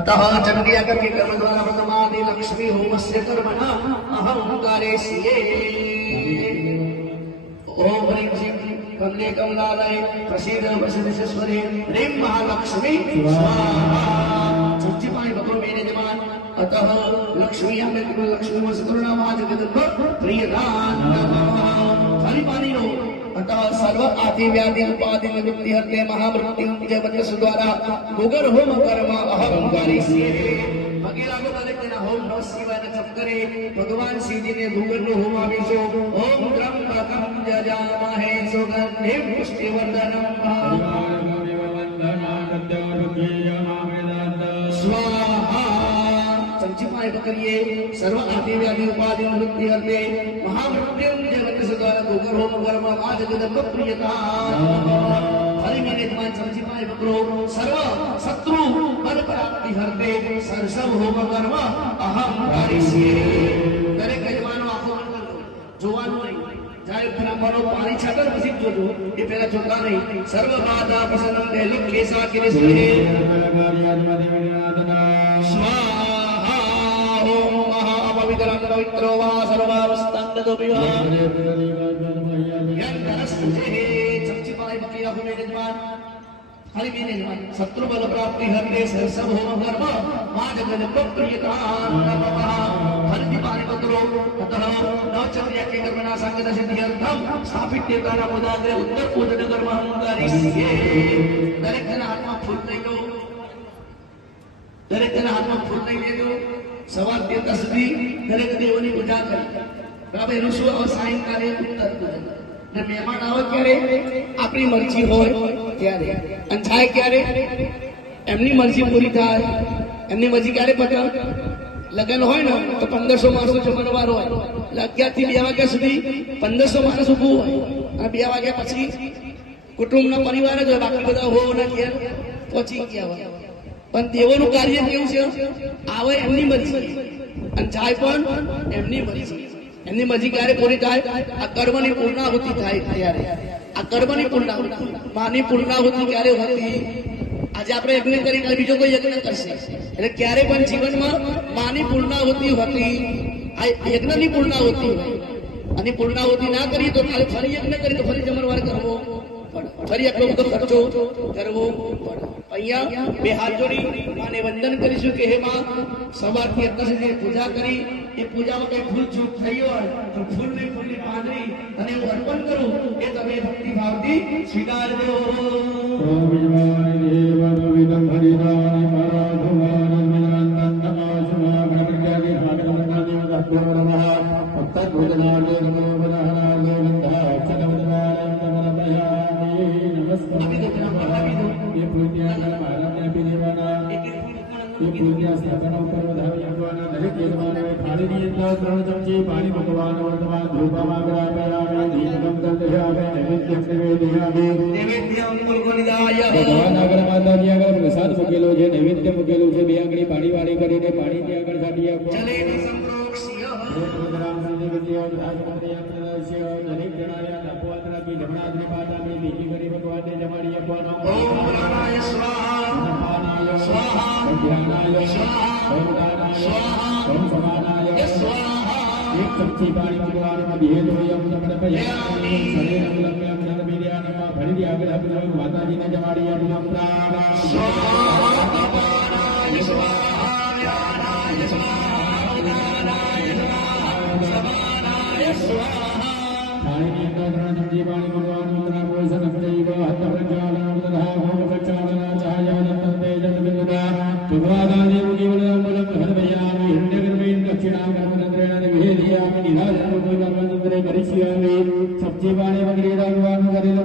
अतः चंडिया करके कर्म द्वारा वर्तमान लक्ष्मी होमस्य कर्मणा अहंकारे सिये ओम ह्रीं श्रीं कमले कमलालय प्रसीद वसुदेश्वरे ह्रीं महालक्ष्मी स्वाहा सच्चिपाणि भगवान मेरे जमान अतः लक्ष्मी हमें लक्ष्मी वसुकरुणा जगदम्ब प्रियदान हरि पानी नो अतः सर्व आदि व्याधि उपाधि निवृत्ति हते महामृत्युंजय वचस द्वारा गुगर होम कर्म अहंकारी से भगीरा को मालिक तेना होम नमः शिवाय न जप करे भगवान शिव जी ने गुगर नो होम आविशो ओम त्र्यंबकं यजामहे सुगंधिं पुष्टिवर्धनम् स्वाहा संचिपाय करिए सर्व आदि व्याधि उपाधि निवृत्ति हते महामृत्युंजय वचस द्वारा गुगर होम कर्म आज जगदम्ब प्रियता हरि मेरे जमान संचिपाय पकड़ो सर्व शत्रु बल प्राप्ति हरते सरसव होम कर्म अहंकारी से दरेक यजमानो आंखों बंद कर दो જોવાનું નહીં જાય બ્રાહ્મણો પાણી છાતર પછી જોજો એ પેલા જોતા નહીં સર્વ બાધા પ્રસન્નમ દે લુખે સાકિને સ્નેહ સ્વાહા ઓમ મહા અપવિત્રં પવિત્રો વા સર્વાવસ્થાંગતો વિવા યંતરસ્તુજે ચમચીપાય બકિયા હો મેરે જવાન हरि मेरे जवान शत्रु बल प्राप्ति हरते सब होम कर्म मां जगदम्ब प्रियता हरि पानी पत्रो अतः नवचर्या के कर्मणा संगत सिद्ध्यर्थम स्थापित देवताना पदाग्रे उत्तर पूजन कर्म अहंकारी से दरेक जन हाथમાં ફૂલ લઈ લો દરેક જન હાથમાં ફૂલ લઈ લેજો સવાર દેવતા સુધી દરેક દેવોની પૂજા કરી બરાબર એનું શું સાયંકાલે ઉત્તર પૂજન ને મહેમાન આવે ક્યારે આપણી મરજી હોય ત્યારે અને થાય ક્યારે એમની મરજી પૂરી થાય એમની મરજી ક્યારે પતે લગ્ન હોય ને તો 1500 માણસો જમણવાર હોય એટલે 11 થી 2 વાગ્યા સુધી 1500 માણસ ઊભું હોય અને 2 વાગ્યા પછી કુટુંબના પરિવાર જ હોય બાકી બધા હોના ઘેર પહોંચી ગયા હોય પણ દેવોનું કાર્ય કેવું છે આવે એમની મરજી અને જાય પણ એમની મરજી એમની મરજી ક્યારે પૂરી થાય આ કર્મની પૂર્ણાહુતિ થાય ત્યારે આ કર્મની પૂર્ણાહુતિ માની પૂર્ણાહુતિ ક્યારે હોતી આજે આપણે યજ્ઞ કરી કાલે બીજો કોઈ યજ્ઞ કરશે એટલે ક્યારે પણ જીવનમાં માની પૂર્ણાહુતિ હોતી આ યજ્ઞની પૂર્ણાહુતિ હોય અને પૂર્ણાહુતિ ના કરીએ તો કાલે ફરી યજ્ઞ કરી તો ફરી જમણવાર કરવો ફરી આટલો બધો ખર્ચો કરવો પડે અહીંયા બે હાથ જોડી માને વંદન કરીશું કે હે માં સવારથી અત્યાર સુધી પૂજા કરી એ પૂજામાં કઈ ભૂલ ચૂક થઈ હોય તો ફૂલની ફૂલની પાંદડી અને હું અર્પણ કરું એ તમે ભક્તિ ભાવથી સ્વીકારજો ઓમ વિજ્ઞાની દેવ ગોવિંદમ હરિનામ મહાભુવાન મિલનંદન નમાસુમા ગણપત્યાદિ સ્વાગતમનાદિ નમઃ ભક્ત ભોજનાદિ નમો વદના ગોવિંદા ચકવદનાલં નમઃ નમસ્કાર ये पूज्या महाराज ने भी देवाना ये पूज्या स्थापना ऊपर વધાવી આપવાના દરેક યજમાને થાળીની અંદર 3 ચમચી પાણી ભગવાન વર્તમાન ધૂપમાં ગ્રાહ્યામે દીપમ દર્શયામે નૈવેદ્ય નિવેદયામે નૈવેદ્ય અંકુલ કોનિદાય ભગવાન આગળ માતાજી આગળ પ્રસાદ મૂકેલો છે નૈવેદ્ય મૂકેલું છે બે આંગળી પાણી વાળી કરીને પાણીથી આગળ છાટી આપો ચલેની સંતોષિય પ્રોગ્રામ સિદ્ધ વિદ્યા રાજમાર્યા પ્રદર્શ્ય દરેક જણાયા આપવાત રાખી જમણાદની પાતાની બીજી કરી ભગવાનને જમાડી આપવાનો ઓમ પ્રાણાય સ્વાહા સ્વાહા જ્ઞાનાય સ્વાહા ઓમ દાનાય સ્વાહા ઓમ સમાનાય સ્વાહા એક ચમચી પાણી ભગવાનમાં ભેદ હોય અમને પ્રપયામિ શરીરમ લમ્યમ જનબીર્યાનમાં ભરી આગળ આપણે માતાજીને જમાડી આપનો પ્રાણાય સ્વાહા અપાનાય સ્વાહા જ્ઞાનાય સ્વાહા દાનાય સ્વાહા સમાનાય સ્વાહા પાણીની અંદર 3 ચમચી પાણી ભગવાન મંત્રા બોલ સદૈવ હત પ્રજ્વાલન તથા હોમ પ્રચાલન ચાયાનંદ તેજન બિંદુના ભગવાદાદિ મુનિવલમ હરભયામિ હિરણ્યગર્ભેન દક્ષિણાગર્ભનંદ્રેણ વિહેદયામિ નિરાજન ભગવાનંદ્રે પરિશ્યામિ સબ્જી પાણી વગેરે ભગવાન કરેલો